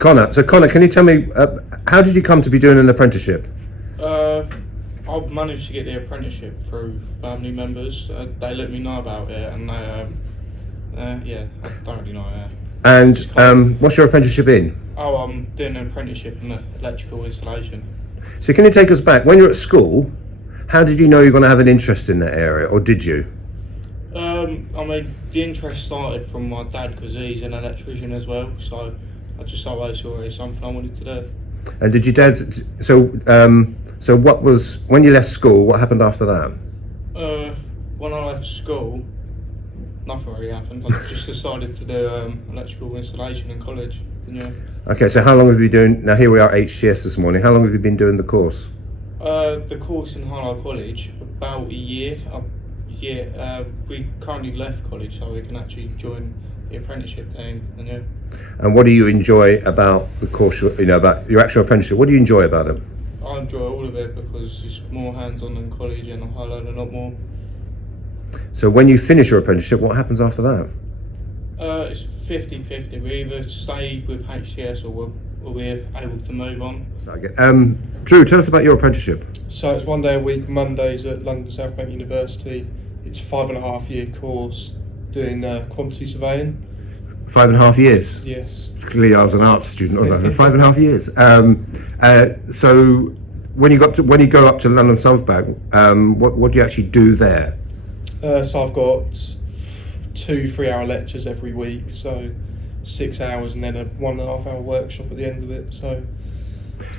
Connor. So Connor, can you tell me, how did you come to be doing an apprenticeship? I've managed to get the apprenticeship through family members. They let me know about it, and yeah, I don't really know. And what's your apprenticeship in? Oh, I'm doing an apprenticeship in electrical installation. So can you take us back, when you're at school, how did you know you were going to have an interest in that area, or did you? I mean, the interest started from my dad because he's an electrician as well, so I just always saw it as something I wanted to do. And did your dad, so what was, when you left school, what happened after that? When I left school, nothing really happened. I just decided to do electrical installation in college. Yeah. Okay, so how long have you been doing, now here we are HTS this morning, how long have you been doing the course? The course in Harlow College, about a year. We currently left college so we can actually join the apprenticeship team. Yeah. And what do you enjoy about the course, about your actual apprenticeship? What do you enjoy about it? I enjoy all of it because it's more hands-on than college and I learn a lot more. So when you finish your apprenticeship, what happens after that? It's 50-50. We either stay with HTS or we're able to move on. Drew, tell us about your apprenticeship. So it's 1 day a week, Mondays at London South Bank University. It's a 5.5 year course doing quantity surveying. 5.5 years? Yes. Clearly I was an arts student, wasn't I? 5.5 years. So when you go up to London South Bank, what do you actually do there? So I've got 2 3-hour lectures every week, so 6 hours, and then a 1.5 hour workshop at the end of it. So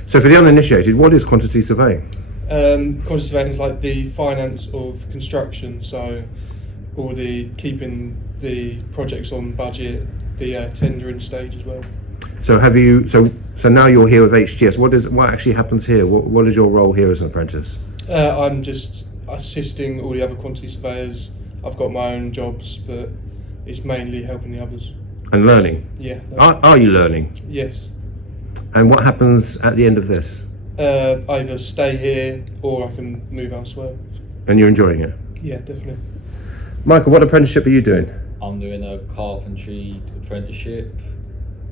for the uninitiated, what is quantity surveying? Quantity surveying is like the finance of construction, so all the keeping the projects on budget, the tendering stage as well. So so now you're here with HTS. What actually happens here? What is your role here as an apprentice? I'm just assisting all the other quantity surveyors. I've got my own jobs, but it's mainly helping the others. And learning? Yeah. Are you learning? Yes. And what happens at the end of this? Either stay here or I can move elsewhere. And you're enjoying it? Yeah, definitely. Michael, what apprenticeship are you doing? I'm doing a carpentry apprenticeship.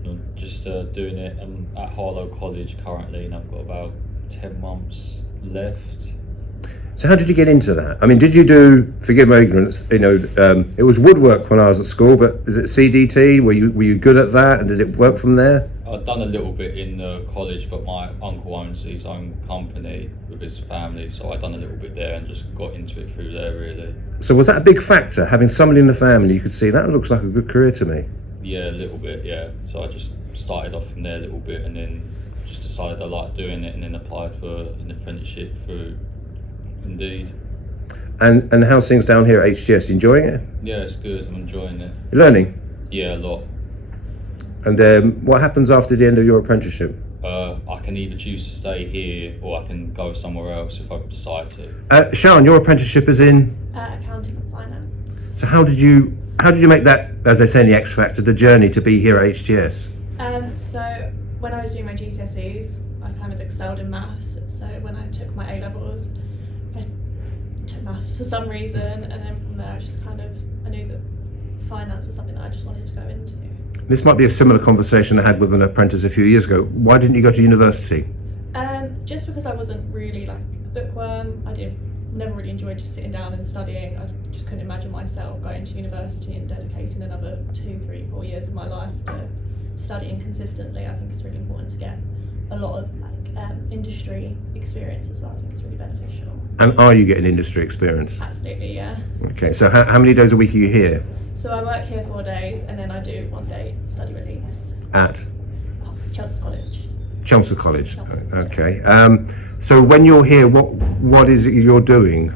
I'm just doing it. I'm at Harlow College currently, and I've got about 10 months left. So how did you get into that? I mean, did you do, forgive my ignorance, it was woodwork when I was at school, but is it CDT? Were you good at that, and did it work from there? I've done a little bit in college, but my uncle owns his own company with his family, so I've done a little bit there and just got into it through there, really. So was that a big factor, having somebody in the family you could see, that looks like a good career to me? Yeah, a little bit, yeah. So I just started off from there a little bit and then just decided I liked doing it and then applied for an apprenticeship through Indeed. And how's things down here at HTS? You enjoying it? Yeah, it's good. I'm enjoying it. You're learning? Yeah, a lot. And what happens after the end of your apprenticeship? I can either choose to stay here or I can go somewhere else if I decide to. Sharon, your apprenticeship is in? Accounting and finance. So how did you make that, as they say in the X Factor, the journey to be here at HTS? So when I was doing my GCSEs, I kind of excelled in maths. So when I took my A-levels, I took maths for some reason, and then from there I knew that finance was something that I just wanted to go into. This might be a similar conversation I had with an apprentice a few years ago. Why didn't you go to university? Just because I wasn't really like a bookworm. Never really enjoyed just sitting down and studying. I just couldn't imagine myself going to university and dedicating another 2, 3, 4 years of my life to studying consistently. I think it's really important to get a lot of industry experience as well. I think it's really beneficial. And are you getting industry experience? Absolutely, yeah. Okay, so how many days a week are you here? So I work here 4 days and then I do 1 day study release. At? Chelmsford College. Chelmsford College. Chelmsford. Okay. So when you're here, what is it you're doing?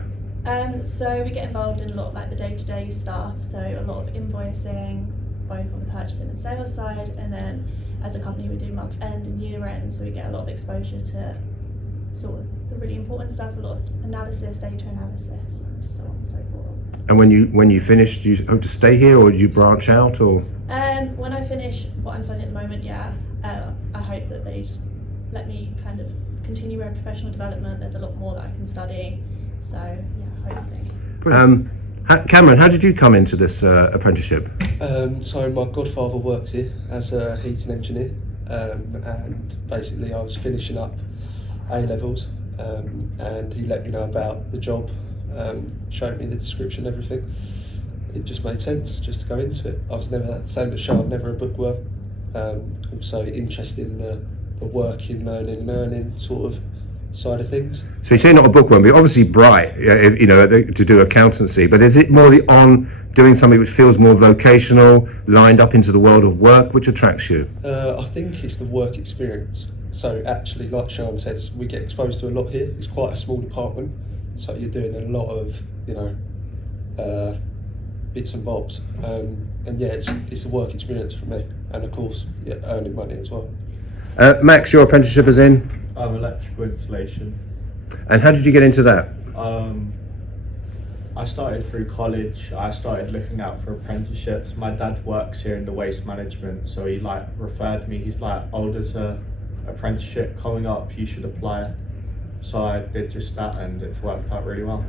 So we get involved in a lot of like the day-to-day stuff. So a lot of invoicing, both on the purchasing and sales side, and then as a company we do month end and year end. So we get a lot of exposure to sort of the really important stuff, a lot of analysis, data analysis, and so on and so forth. And when you finish, do you hope to stay here, or do you branch out, or? When I finish what I'm studying at the moment, yeah, I hope that they'd let me kind of continue my professional development. There's a lot more that I can study, so yeah, hopefully. Cameron, how did you come into this apprenticeship? So my godfather works here as a heating engineer, and basically I was finishing up A-levels, and he let me know about the job, showed me the description, everything. It just made sense just to go into it. I was never, same as Sean, never a bookworm. Also interested in the working, learning sort of side of things. So you say not a bookworm, but you're obviously bright, to do accountancy, but is it more doing something which feels more vocational, lined up into the world of work, which attracts you? I think it's the work experience. So actually, like Sean says, we get exposed to a lot here. It's quite a small department, so you're doing a lot of, bits and bobs. And yeah, it's the work experience for me, and of course, yeah, earning money as well. Max, your apprenticeship is in? Electrical installations. And how did you get into that? I started through college. I started looking out for apprenticeships. My dad works here in the waste management, so he referred me. He's like, "Oh, there's a apprenticeship coming up. You should apply." So I did just that, and it's worked out really well.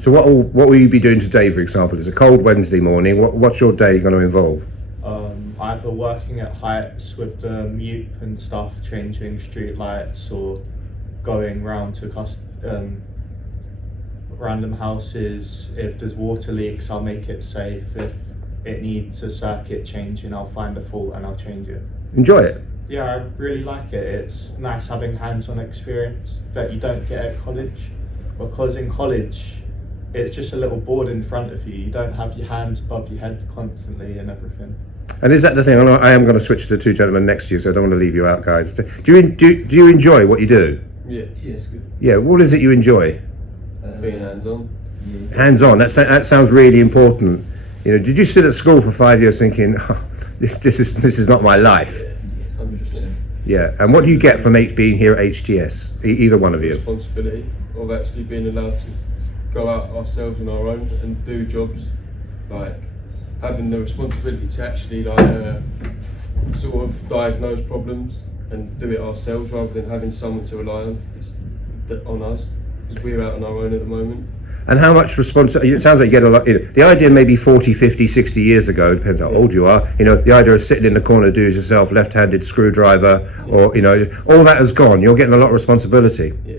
So what will you be doing today, for example? It's a cold Wednesday morning. What's your day going to involve? Either working at heights with the mute and stuff, changing street lights, or going round to random houses. If there's water leaks, I'll make it safe. If it needs a circuit changing, I'll find a fault and I'll change it. Enjoy it? Yeah, I really like it. It's nice having hands-on experience that you don't get at college, because in college it's just a little board in front of you. You don't have your hands above your head constantly and everything. And is that the thing? I am going to switch to the two gentlemen next to you, so I don't want to leave you out, guys. Do you enjoy what you do? Yeah, it's good. Yeah, what is it you enjoy? Being hands-on. Hands-on. That sounds really important. Did you sit at school for 5 years thinking, oh, this is not my life? 100%. Yeah. And what do you get from being here at HTS? Either one of you? Responsibility of actually being allowed to go out ourselves on our own and do jobs, like having the responsibility to actually sort of diagnose problems and do it ourselves rather than having someone to rely on. It's on us, because we're out on our own at the moment. And how much responsibility? It sounds like you get a lot. The idea maybe 40, 50, 60 years ago, depends how old you are, the idea of sitting in the corner, do it yourself, left-handed screwdriver, or, all that has gone. You're getting a lot of responsibility. Yeah,